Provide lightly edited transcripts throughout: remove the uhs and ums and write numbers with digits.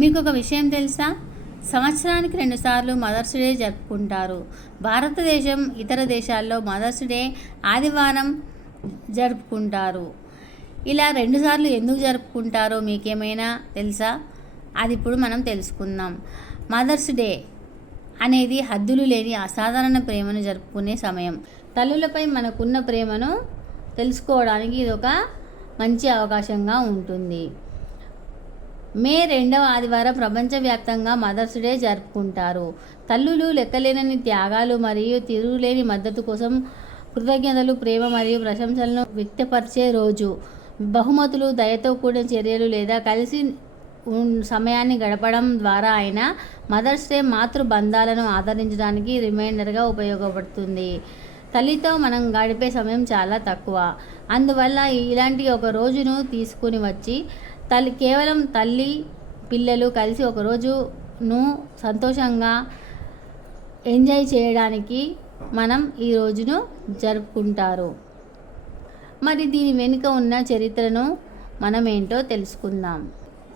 మీకు ఒక విషయం తెలుసా? సంవత్సరానికి 2 సార్లు మదర్స్ డే జరుపుకుంటారు. భారతదేశం, ఇతర దేశాల్లో మదర్స్ డే ఆదివారం జరుపుకుంటారు. ఇలా 2 సార్లు ఎందుకు జరుపుకుంటారో మీకేమైనా తెలుసా? అది ఇప్పుడు మనం తెలుసుకుందాం. మదర్స్ డే అనేది హద్దులు లేని అసాధారణ ప్రేమను జరుపుకునే సమయం. తల్లులపై మనకున్న ప్రేమను తెలుసుకోవడానికి ఇది ఒక మంచి అవకాశంగా ఉంటుంది. మే 2వ ఆదివారం ప్రపంచవ్యాప్తంగా మదర్స్ డే జరుపుకుంటారు. తల్లులు లెక్కలేనన్ని త్యాగాలు మరియు తిరుగులేని మద్దతు కోసం కృతజ్ఞతలు, ప్రేమ మరియు ప్రశంసలను వ్యక్తపరిచే రోజు. బహుమతులు, దయతో కూడిన చర్యలు లేదా కలిసి సమయాన్ని గడపడం ద్వారా అయినా మదర్స్ డే మాతృబంధాలను ఆదరించడానికి రిమైండర్గా ఉపయోగపడుతుంది. తల్లితో మనం గడిపే సమయం చాలా తక్కువ. అందువల్ల ఇలాంటి ఒక రోజును తీసుకుని వచ్చి కేవలం తల్లి పిల్లలు కలిసి ఒక రోజును సంతోషంగా ఎంజాయ్ చేయడానికి మనం ఈ రోజును జరుపుకుంటారు. మరి దీని వెనుక ఉన్న చరిత్రను మనం ఏంటో తెలుసుకుందాం.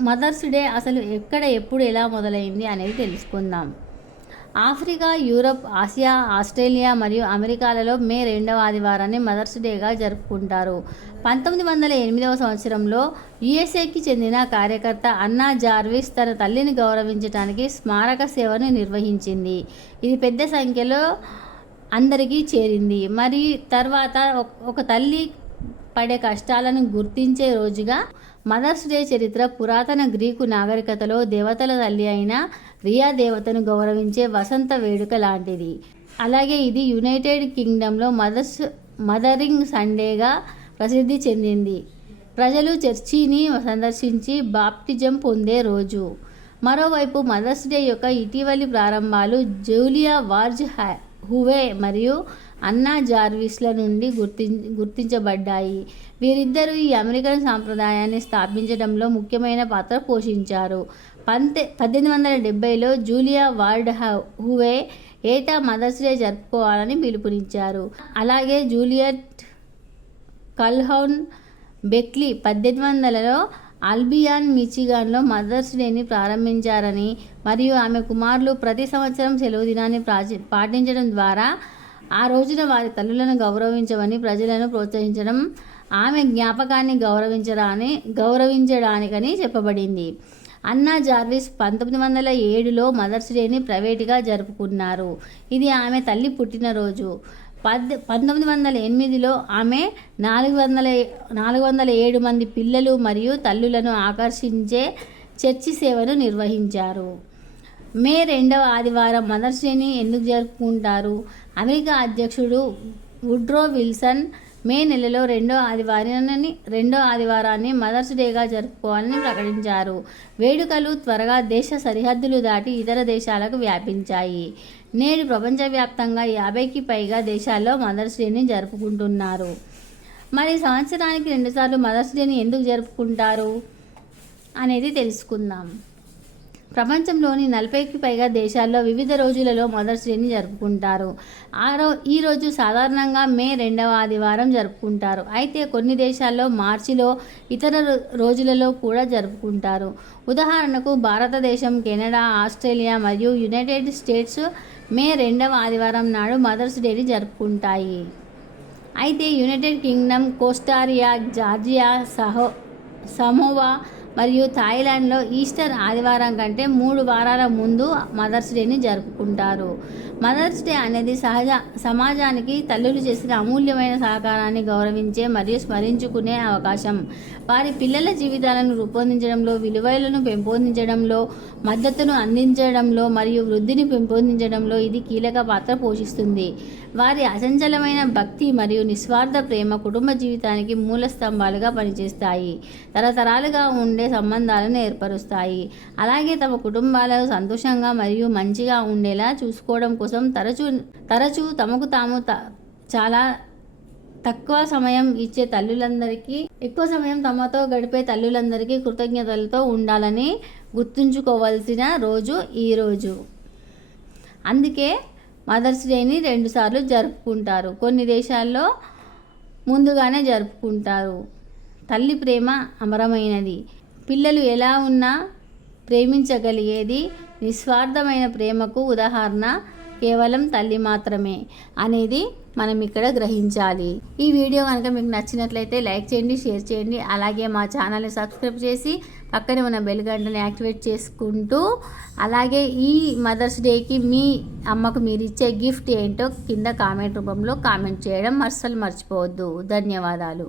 మదర్స్ డే అసలు ఎక్కడ, ఎప్పుడు, ఎలా మొదలైంది అనేది తెలుసుకుందాం. ఆఫ్రికా, యూరప్, ఆసియా, ఆస్ట్రేలియా మరియు అమెరికాలలో మే 2వ ఆదివారాన్ని మదర్స్ డేగా జరుపుకుంటారు. 1908వ సంవత్సరంలో యుఎస్ఏకి చెందిన కార్యకర్త అన్నా జార్విస్ తన తల్లిని గౌరవించడానికి స్మారక సేవను నిర్వహించింది. ఇది పెద్ద సంఖ్యలో అందరికీ చేరింది మరియు తర్వాత ఒక తల్లి పడే కష్టాలను గుర్తించే రోజుగా మదర్స్ డే చరిత్ర పురాతన గ్రీకు నాగరికతలో దేవతల తల్లి అయిన రియా దేవతను గౌరవించే వసంత వేడుక లాంటిది. అలాగే ఇది యునైటెడ్ కింగ్డమ్లో మదరింగ్ సండేగా ప్రసిద్ధి చెందింది. ప్రజలు చర్చిని సందర్శించి బాప్టిజం పొందే రోజు. మరోవైపు మదర్స్ డే యొక్క ఇటీవలి ప్రారంభాలు జూలియా వార్జ్ హువే మరియు అన్నా జార్విస్ల నుండి గుర్తించబడ్డాయి. వీరిద్దరూ ఈ అమెరికన్ సాంప్రదాయాన్ని స్థాపించడంలో ముఖ్యమైన పాత్ర పోషించారు. 1870లో జూలియా వార్డ్ హువే ఏటా మదర్స్ డే జరుపుకోవాలని పిలుపునిచ్చారు. అలాగే జూలియట్ కల్హౌన్ బెక్లీ 1800లో ఆల్బియాన్, మిచిగాన్లో మదర్స్ డేని ప్రారంభించారని మరియు ఆమె కుమారులు ప్రతి సంవత్సరం సెలవు దినాన్ని పాటించడం ద్వారా ఆ రోజున వారి తల్లులను గౌరవించమని ప్రజలను ప్రోత్సహించడం ఆమె జ్ఞాపకాన్ని గౌరవించడానికని చెప్పబడింది. అన్నా జార్విస్ 1907లో మదర్స్ డేని ప్రైవేటుగా జరుపుకున్నారు. ఇది ఆమె తల్లి పుట్టినరోజు. 1908లో ఆమె 407 మంది పిల్లలు మరియు తల్లులను ఆకర్షించే చర్చి సేవను నిర్వహించారు. మే 2వ ఆదివారం మదర్స్ డేని ఎందుకు జరుపుకుంటారు? అమెరికా అధ్యక్షుడు వుడ్రో విల్సన్ మే నెలలో 2వ ఆదివారాన్ని మదర్స్ డేగా జరుపుకోవాలని ప్రకటించారు. వేడుకలు త్వరగా దేశ సరిహద్దులు దాటి ఇతర దేశాలకు వ్యాపించాయి. నేడు ప్రపంచవ్యాప్తంగా 50కి పైగా దేశాల్లో మదర్స్ డేని జరుపుకుంటున్నారు. మరి సంవత్సరానికి 2 సార్లు మదర్స్ డేని ఎందుకు జరుపుకుంటారు అనేది తెలుసుకుందాం. ప్రపంచంలోని 40కి పైగా దేశాల్లో వివిధ రోజులలో మదర్స్ డేని జరుపుకుంటారు. ఈ రోజు సాధారణంగా మే 2వ ఆదివారం జరుపుకుంటారు. అయితే కొన్ని దేశాల్లో మార్చిలో, ఇతర రోజులలో కూడా జరుపుకుంటారు. ఉదాహరణకు భారతదేశం, కెనడా, ఆస్ట్రేలియా మరియు యునైటెడ్ స్టేట్స్ మే 2వ ఆదివారం నాడు మదర్స్ డేని జరుపుకుంటాయి. అయితే యునైటెడ్ కింగ్డమ్, కోస్టారియా, జార్జియా, సమోవా మరియు థాయిలాండ్లో ఈస్టర్ ఆదివారం కంటే 3 వారాల ముందు మదర్స్ డేని జరుపుకుంటారు. మదర్స్ డే అనేది సమాజానికి తల్లులు చేసిన అమూల్యమైన సహకారాన్ని గౌరవించే మరియు స్మరించుకునే అవకాశం. వారి పిల్లల జీవితాలను రూపొందించడంలో, విలువలను పెంపొందించడంలో, మద్దతును అందించడంలో మరియు వృద్ధిని పెంపొందించడంలో ఇది కీలక పాత్ర పోషిస్తుంది. వారి అచంచలమైన భక్తి మరియు నిస్వార్థ ప్రేమ కుటుంబ జీవితానికి మూల స్తంభాలుగా పనిచేస్తాయి. తరతరాలుగా ఉండే సంబంధాలను ఏర్పరుస్తాయి. అలాగే తమ కుటుంబాలను సంతోషంగా మరియు మంచిగా ఉండేలా చూసుకోవడం కోసం తరచూ తమకు తాము చాలా తక్కువ సమయం ఇచ్చే తల్లులందరికీ, ఎక్కువ సమయం తమతో గడిపే తల్లులందరికీ కృతజ్ఞతలతో ఉండాలని గుర్తుంచుకోవాల్సిన రోజు ఈ రోజు. అందుకే మదర్స్ డేని 2 సార్లు జరుపుకుంటారు. కొన్ని దేశాల్లో ముందుగానే జరుపుకుంటారు. తల్లి ప్రేమ అమరమైనది. పిల్లలు ఎలా ఉన్నా ప్రేమించగలిగేది నిస్వార్థమైన ప్రేమకు ఉదాహరణ కేవలం తల్లి మాత్రమే అనేది మనం ఇక్కడ గ్రహించాలి. ఈ వీడియో కనుక మీకు నచ్చినట్లయితే లైక్ చేయండి, షేర్ చేయండి. అలాగే మా ఛానల్ని సబ్స్క్రైబ్ చేసి పక్కనే ఉన్న బెల్ గంటని యాక్టివేట్ చేసుకుంటూ, అలాగే ఈ మదర్స్ డేకి మీ అమ్మకు మీరు ఇచ్చే గిఫ్ట్ ఏంటో కింద కామెంట్ రూపంలో కామెంట్ చేయడం అస్సలు మర్చిపోవద్దు. ధన్యవాదాలు.